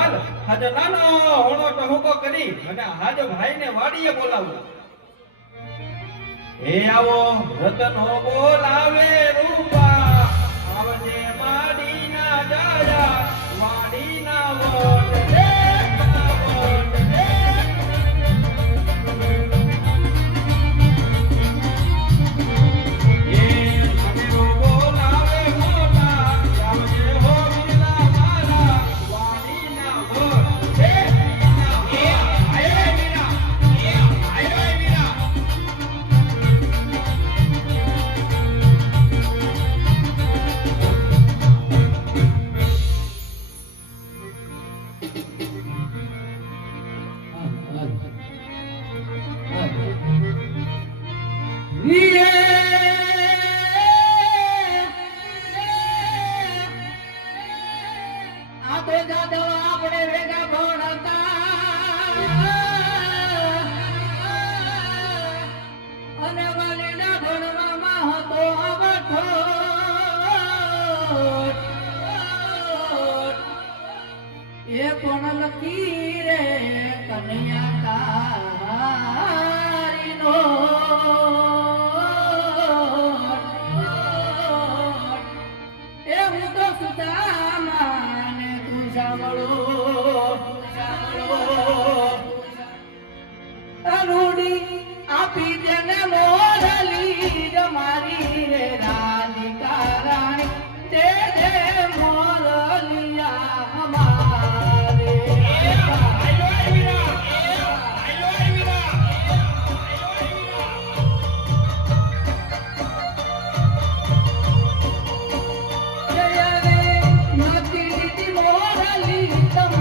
હાલ હાજો નાનો હોળો ટહુકો કરી અને હાજો ભાઈને વાડીએ બોલાવો. હે આવો રતન હો બોલાવે રૂપા આવજે માડીના જાયા વાડીના વોટ રે વોટ રે. હે સગરો બોલાવે મોટા આવજે હો વીરા મારા વાડીના વોટ રે. એ આયો વીરા એ આયો વીરા. કોણ લખી રે કન્યા કારીનો એ હું તો સુદામા ને તું સાંભળો અનુડી આપી તેને મોરલી જમારી રે રાધિકા રાણી દે દે મોરલિયા અમારે. જય રે નથી મોરલી તમારી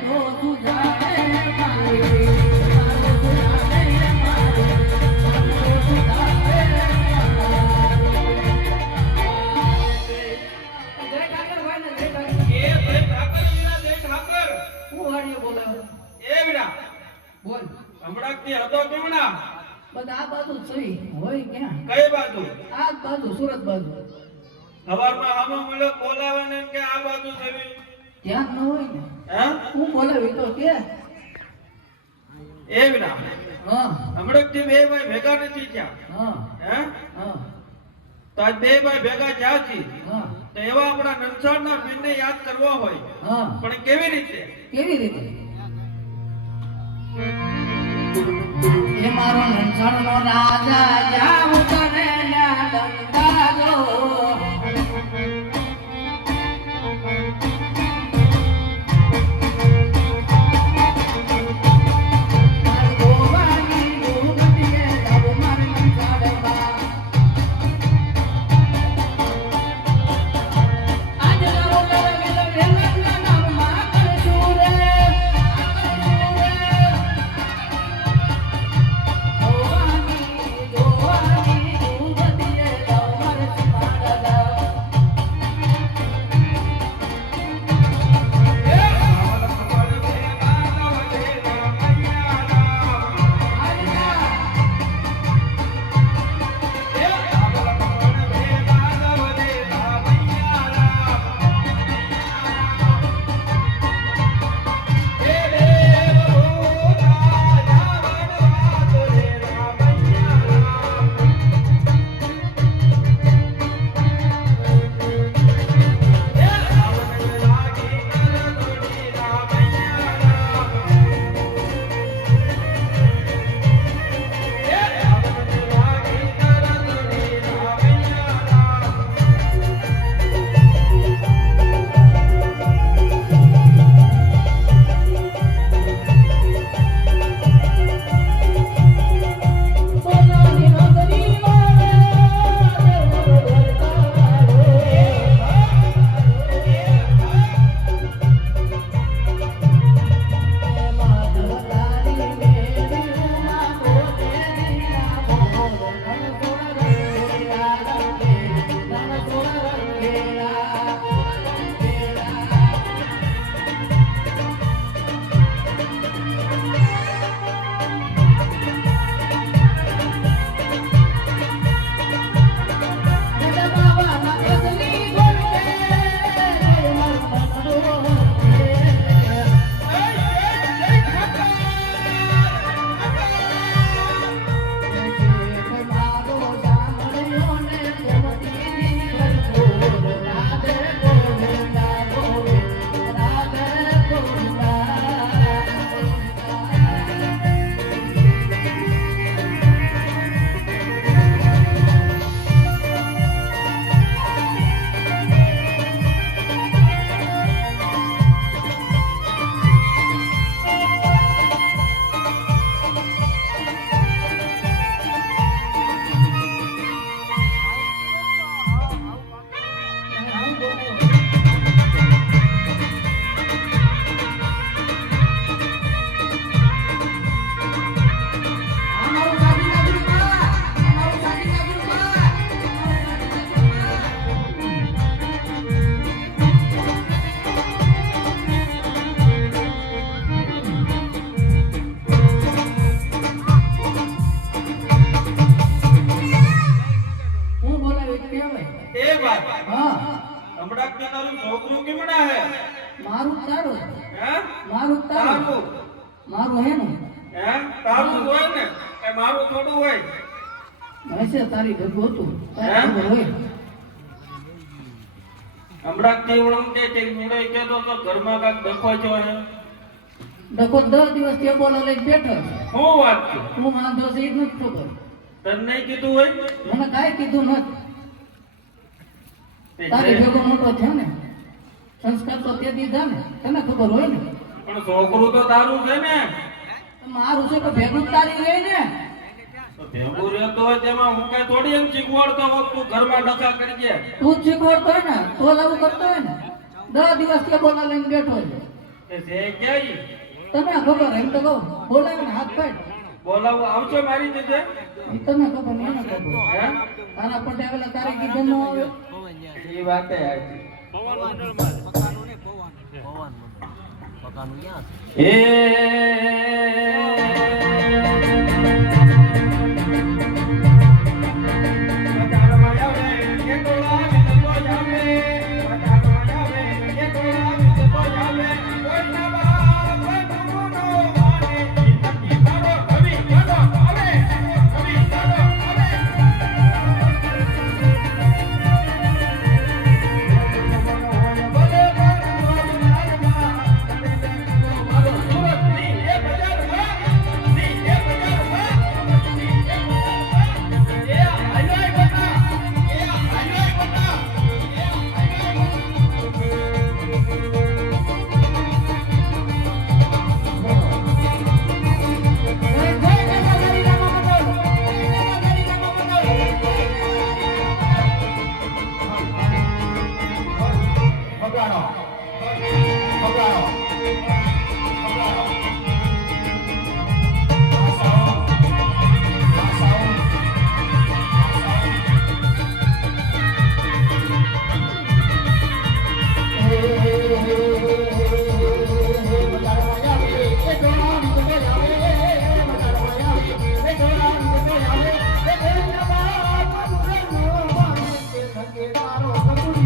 નો સુજાણે મારી મારો સુજાણે મારી મારો સુજાણે જય ઠાકર ભાઈ ને જય ઠાકર એ જય ઠાકર વીરા જય ઠાકર હું હાડીઓ બોલાવ એ વીરા બોલ હમણાંથી હતો કેમણા બધા આ બાજુ સહી હોય ક્યાં કઈ બાજુ આ બાજુ સુરત બાજુ સવારમાં હામો મળ્યો બોલાવે ને એમ કે આ બાજુ જવી ધ્યાન ન હોય ને હે હું બોલાવી તો કે એ વીરા હા હમણાંથી બે ભાઈ ભેગા નથી થયા હા હે હા તો આજ બે ભાઈ ભેગા થયા છે હા તો એવા આપણા નંસાળના પીરને યાદ કરવા હોય હા પણ કેવી રીતે કેવી રીતે એ મારો નંસણનો રાજા જાઉં તને લ્યા દો મારી ગોવાની ગોમતીએ જાવ મારી નંસાડમાં આજ જાવ લરગેલ વેલના નામમાં કરશું રે મારું તારું હે મારું તારું તારું મારું હે ને હે તારું હોય ને એ મારું થોડું હોય હશે તારી ભેગું હતું તારી ભેગું હોય હમણાં કેવડું કે મુંડે કેતો તો ઘરમાં કાક ડખો છો હે ડકો 10 દિવસ ટેબલ લઈને બેઠો છે. શું વાત છે હું વાંધો છે એ જ નથી ખબર તને નહીં કીધું હોય મને કાંઈ કીધું નથી તે તારી જે- ભેગો મોટો છે ને સંસ્કાર તો તે દીધા ને તને ખબર હોય ને પણ છોકરું તો તારું છે ને તો મારું છે કે ભેગું જ તારી રહે ને તો ભેગું રહેતો હોય તેમાં હું કઈ થોડી એમ શીખવાડતો હોત તું ઘરમાં ડખા કરજે તું જ શીખવાડતો હોય ને તો લાવું કરતો હોય ને 10 દિવસ ટેબલ લઈને બેઠો છે તે છે ક્યાં ઈ? તમે ખબર એમ તો કહું બોલાવીને હાથ પાડ બોલાવો આવજો મારી જગ્યાએ. એ તમે ખબર ને એને ખબર હે? તારા પટે આવેલા તારે કીધું ન આવે ઈ વાતે હાચી. Thank you.